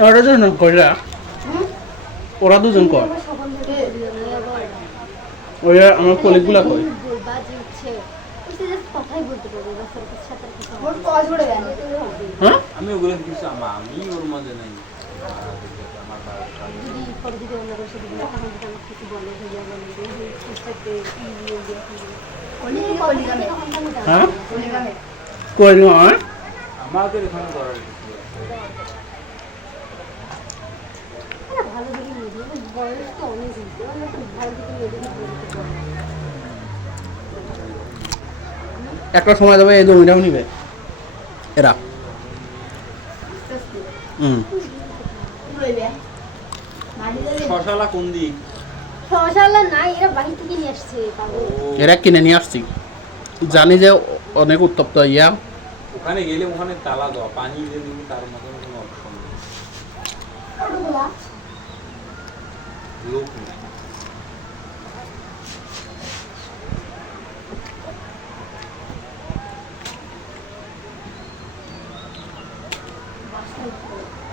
ওরা দুজন কইরা ওরা দুজন কয়? ওই আমার কলিগুলা কয়। হ্যাঁ? আমি ওগুলো কিছু আমি ওর মধ্যে নাই। আমার হ্যাঁ কই নয় আমাদের এখানে করার ভালো দেখে মেয়ে বয়স তো অনেক হয়েছে। আমরা তো ভালো দেখে মেয়েদের একটা সময় যাবে এই জমিটাও নিবে। এরা। হুম। শশালা কোন দিক? শশালা নাই এরা বাড়ি থেকে নিয়ে আসছে পাগল। এরা কিনে নিয়ে আসছি। জানি যে অনেক উত্তপ্ত ইয়া। ওখানে গেলে ওখানে তালা দেওয়া পানি যে দিবি তার মতন কোনো অপশন লোক নেই। করে দিচ্ছে।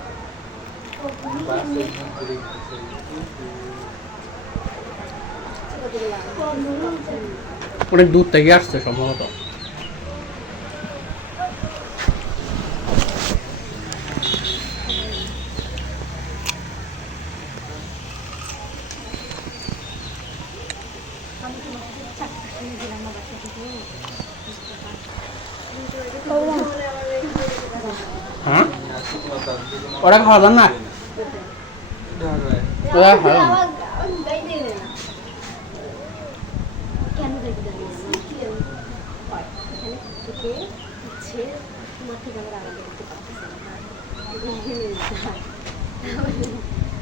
অনেক দূর থেকে আসছে সম্ভবত। হ্যাঁ? ওরা খাওয়া যান না?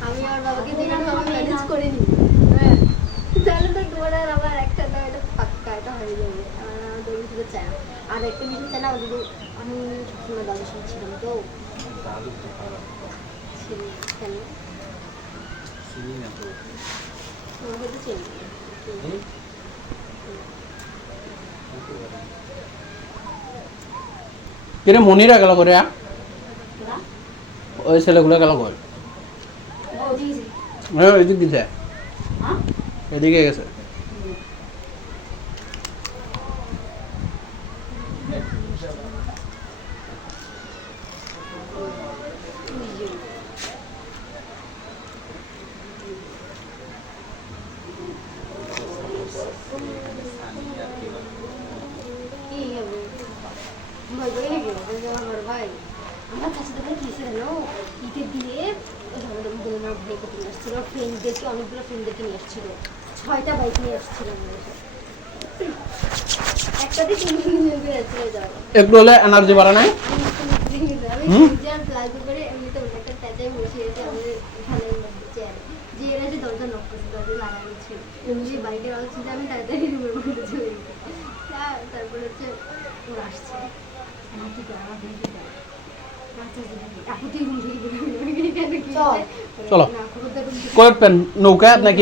আমি আমার বাবাকে তাহলে তোমার আর আমার একটা না এটা পাক্কা এটা চায় না। আর একটা বিষয় আমি সবসময় সঙ্গে ছিলাম তো ছিল কেন চিনি না তো? কিরে মনিরা গেল করে ওই ছেলেগুলো গেল করে এদিক দিতে এদিকে গেছে কি হবে ভয় করে নাকি ওখানে যাওয়া আমার ভাই আমার কাছে তো কি ছিল জানো ঈদের দিনে আমাদের দোলনার ভাইকে নিয়ে আসছিল ফ্রেন্ডদেরকে অনেকগুলো ফ্রেন্ডদেরকে নিয়ে আসছিল ছয়টা বাইক নিয়ে আসছিল একটাতে তিন হলে এনার্জি বাড়া নাই আমি হুম? প্লাজো করে এমনিতে একটা প্যাচায় বসে এখানে চেয়ারে যে এরা যে দরজা নক করছে দরজা লাগানো ছিল এমনি বাইকের আওয়াজ শুনতে আমি তাড়াতাড়ি রুমের মধ্যে চলে গেছি তারপরে হচ্ছে আসছে চলো। কয়েক পেন নৌকা নাকি